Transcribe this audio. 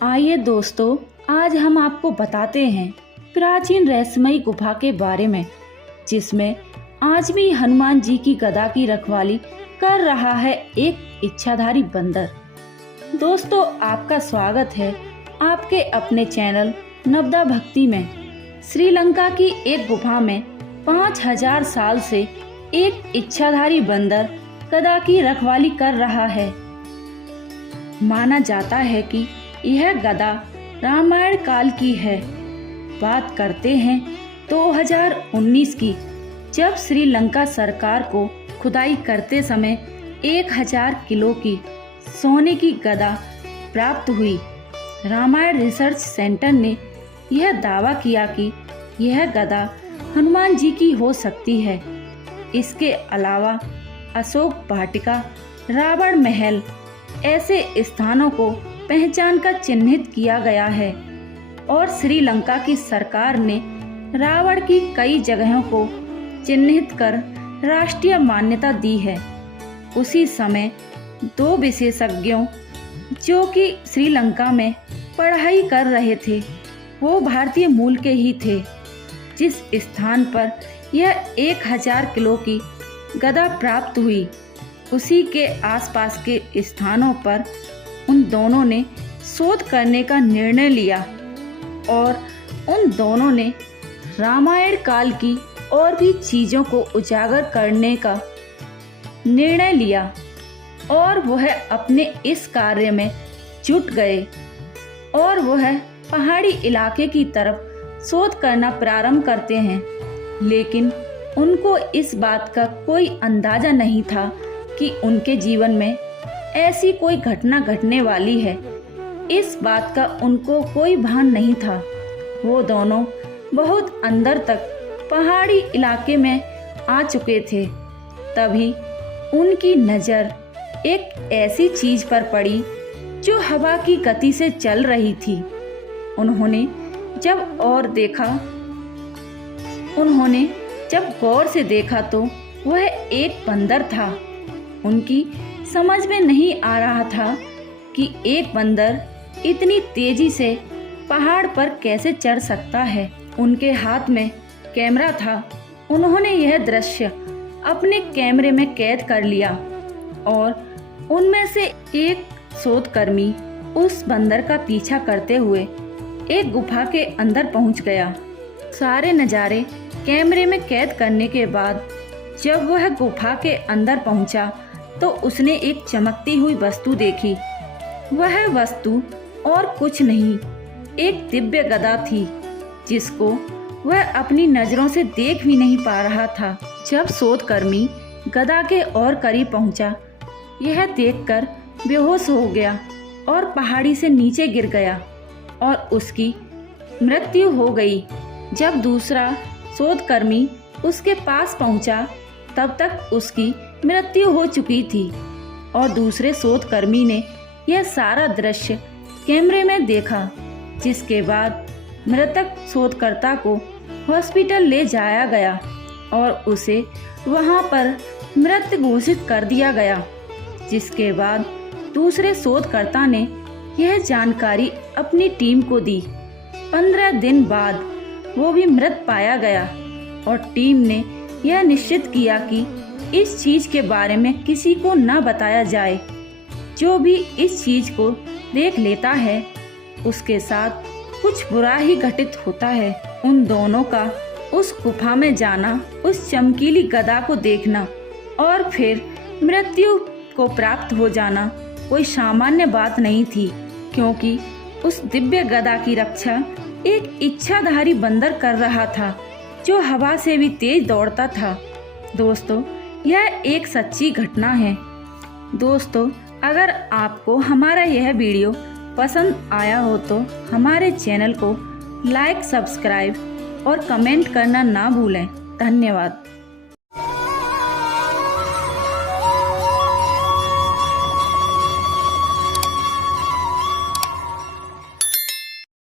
आइए दोस्तों, आज हम आपको बताते हैं प्राचीन रहस्यमयी गुफा के बारे में, जिसमें आज भी हनुमान जी की गदा की रखवाली कर रहा है एक इच्छाधारी बंदर। दोस्तों, आपका स्वागत है आपके अपने चैनल नवदा भक्ति में। श्रीलंका की एक गुफा में 5000 साल से एक इच्छाधारी बंदर गदा की रखवाली कर रहा है। माना जाता है कि यह गदा रामायण काल की है। बात करते हैं 2019 की, जब श्रीलंका सरकार को खुदाई करते समय 1000 किलो की सोने की गदा प्राप्त हुई। रामायण रिसर्च सेंटर ने यह दावा किया कि यह गदा हनुमान जी की हो सकती है। इसके अलावा अशोक वाटिका, रावण महल ऐसे स्थानों को पहचान कर चिन्हित किया गया है और श्रीलंका की सरकार ने रावण की कई जगहों को चिन्हित कर राष्ट्रीय मान्यता दी है। उसी समय 2 विशेषज्ञों जो कि श्रीलंका में पढ़ाई कर रहे थे, वो भारतीय मूल के ही थे। जिस स्थान पर यह 1000 किलो की गदा प्राप्त हुई, उसी के आसपास के स्थानों पर उन दोनों ने शोध करने का निर्णय लिया और उन दोनों ने रामायण काल की और भी चीज़ों को उजागर करने का निर्णय लिया और वह अपने इस कार्य में जुट गए और वह पहाड़ी इलाके की तरफ शोध करना प्रारंभ करते हैं। लेकिन उनको इस बात का कोई अंदाजा नहीं था कि उनके जीवन में ऐसी कोई घटना घटने वाली है। इस बात का उनको कोई भान नहीं था। वो दोनों बहुत अंदर तक पहाड़ी इलाके में आ चुके थे। तभी उनकी नज़र एक ऐसी चीज पर पड़ी जो हवा की गति से चल रही थी। उन्होंने जब गौर से देखा तो वह एक बंदर था। उनकी समझ में नहीं आ रहा था कि एक बंदर इतनी तेजी से पहाड़ पर कैसे चढ़ सकता है। उनके हाथ में कैमरा था। उन्होंने यह दृश्य अपने कैमरे में कैद कर लिया और उनमें से एक शोधकर्मी उस बंदर का पीछा करते हुए एक गुफा के अंदर पहुंच गया। सारे नज़ारे कैमरे में कैद करने के बाद जब वह गुफा के अंदर पहुंचा तो उसने एक चमकती हुई वस्तु देखी। वह वस्तु और कुछ नहीं, एक दिव्य गदा थी जिसको वह अपनी नज़रों से देख भी नहीं पा रहा था। जब शोधकर्मी गदा के और करीब पहुंचा, यह देखकर बेहोश हो गया और पहाड़ी से नीचे गिर गया और उसकी मृत्यु हो गई। जब दूसरा शोधकर्मी उसके पास पहुंचा, तब तक उसकी मृत्यु हो चुकी थी और दूसरे शोधकर्मी ने यह सारा दृश्य कैमरे में देखा, जिसके बाद मृतक शोधकर्ता को हॉस्पिटल ले जाया गया और उसे वहां पर मृत घोषित कर दिया गया। जिसके बाद दूसरे शोधकर्ता ने यह जानकारी अपनी टीम को दी। 15 दिन बाद वो भी मृत पाया गया और टीम ने यह निश्चित किया कि इस चीज के बारे में किसी को न बताया जाए। जो भी इस चीज को देख लेता है, उसके साथ कुछ बुरा ही घटित होता है। उन दोनों का उस गुफा में जाना, उस चमकीली गदा को देखना और फिर मृत्यु को प्राप्त हो जाना कोई सामान्य बात नहीं थी, क्योंकि उस दिव्य गदा की रक्षा एक इच्छाधारी बंदर कर रहा था जो हवा से भी तेज दौड़ता था। दोस्तों, यह एक सच्ची घटना है। दोस्तों, अगर आपको हमारा यह वीडियो पसंद आया हो तो हमारे चैनल को लाइक, सब्सक्राइब और कमेंट करना ना भूलें। धन्यवाद।